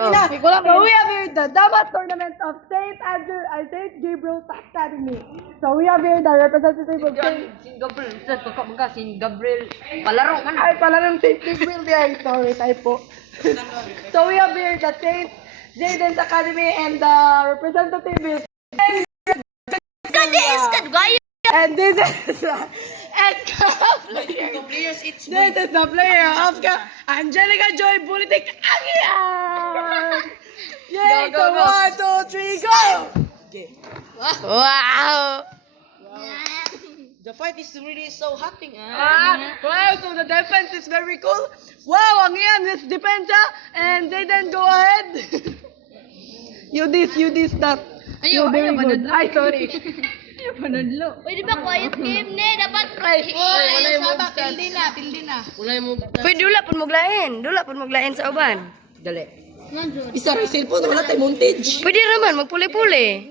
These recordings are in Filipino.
So we have here the Dama Tournament of St. Gabriel's Academy. So we have here the representative of St. Gabriel, St. Gabriel, palaro man. Ay, pala ng St. Gabriel yan. Sorry, typo. So we have here the St. Jaden's Academy and the representative is and this is this is the player of Angelica Joy Politic Aguilar. Yay! Go, So go. 1, 2, 3, go! Wow! The fight is really so happening. Wow, so the defense is very cool. Wow, ang yan, this defense and Jaden, go ahead. you this, that. Ayaw, very ayaw, good. panadlo. Ay, sorry. Ayaw, panadlo. Pwede ba quiet game ne? Dapat Wala yung move tildi na. Wala yung move Pwede dula pun maglain sa uban. Dali. Isa rin cellphone, wala tayo montage. Pwede raman magpuli-puli.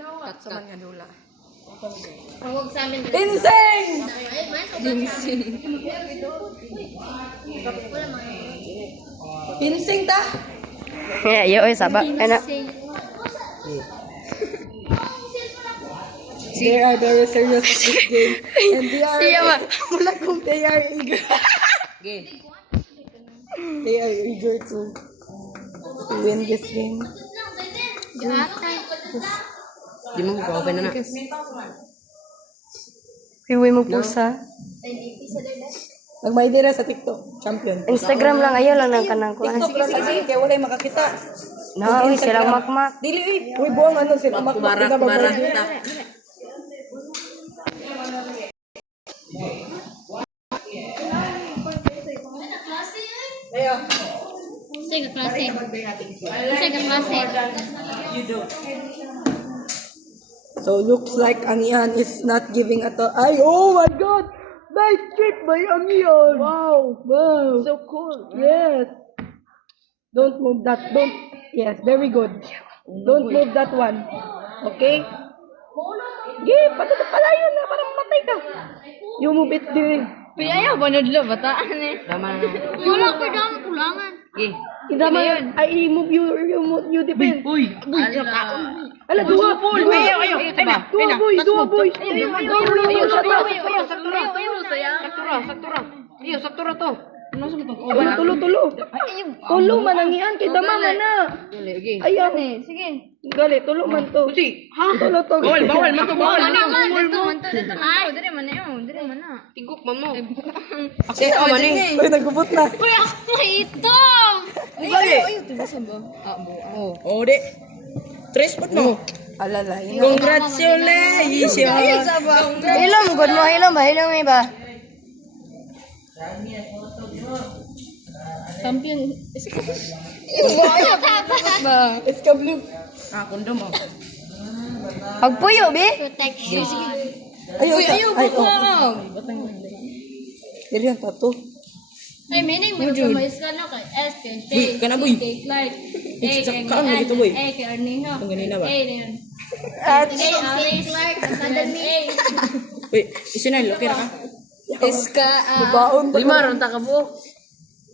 Huwag sa amin. Insane! Insane ta? Yo sabak anak. They are very serious with this game. And they are Siya ma. they are eager. They are eager to win this game. Di mo open na na. Piwi mo pusa. Nagmaydira sa TikTok. Champion. Instagram lang ayaw lang ng kanang kuan. TikTok lang kasi kaya wala yung makakita. No, uy, silang makmak. Dili, uy, buwang ano sila. Kumarak, tak. Sige, klase. Sige, klase. So looks like Anian is not giving at all. Ay, oh my God! Nice trick by Anian! Wow! Wow! So cool. Yes. Don't move that. Don't. Yes, very good. Don't move that one. Okay? Game, palayo na. Parang matay ka. You move it din. Pwede ayaw, panadlo, bataan eh. Tama na. Wala ko dyan kulangan. Okay. Idama, I move you defense. Uy! Ala, duwa boy. Ayaw. Duwa boy. Ayaw, saktura to. Tulo. Tulo man ang iyan kay dama man na. Dali, okay. Ayaw. Sige. Gali, tulo man to. Tulo to. Bawal, Bawal. Ay, dire man na. Tigok man mo. Uy, nagubot na. Uy, ako ito. Oh, di. Tres pot mo. Alala, Congratulations. Hilom good mo, hilom ba? Champion. Iska blue. Kondom mo. Pagpuyo bi. Protection. Ayaw ko. Dili ang tato. Ay, meaning mo sa mga iskano kay S, kay J, Boy, ka na, boy. kay Clark, A, kay Kaan mo dito, boy. A, kay Arnino. Ang ganina ba? A, na yun. At Kay Clark, Academy. Uy, isinay, okay na ka? baon ba? Lima ron ta ka buok.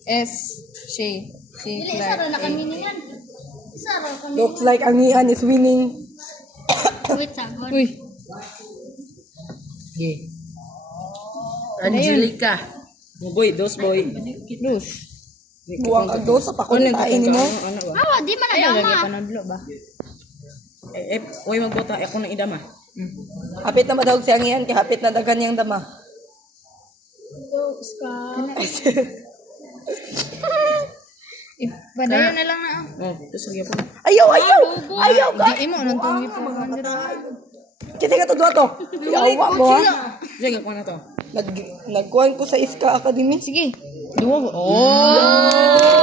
Dili, isa ra na kami niyan. Isa ra kami. Looks like ang iyan is winning. Wait, sabon. Okay. Angelica. Oh, boy, dos boy. Buwang agdo sa pakuntain mo. Awa, di man nadama. Uy, magbota. Ako nang idama. Hapit na madawag si ang iyan kay hapit na dagan niyang dama. Badayon na lang na. Oh, tapos lagi ako. Ayaw ka. Di mo nang tungi pa man Kasi ka to to. Yawa mo ha. Sige, ako na to. Nagkuhan ko sa Iska Academy. Sige. Duwa. Oh!